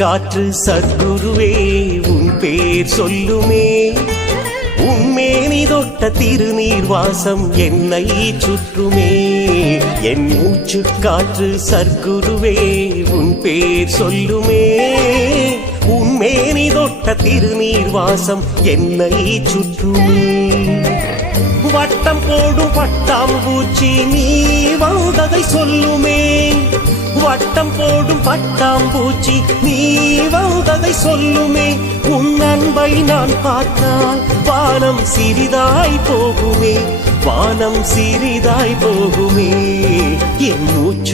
காற்று சத்குருவே உன் பேர் சொல்லுமே, உன்மேனி தொட்ட திருநீர் வாசம் என்னை சுற்றுமே. என் மூச்சு காற்று சத்குருவே உன் பேர் சொல்லுமே, உன்மேனி தொட்ட திருநீர் வாசம் என்னை சுற்றுமே. வட்டம் போடும் பட்டாம்பூச்சி நீ வந்ததை சொல்லுமே, வட்டம் போடும் பட்டாம்பூச்சி நீ வந்ததை சொல்லுமே. உன் அன்பை நான் பார்த்தால் வானம் சிறிதாய் போகுமே, வானம் சிறிதாய் போகுமே. என் மூச்சு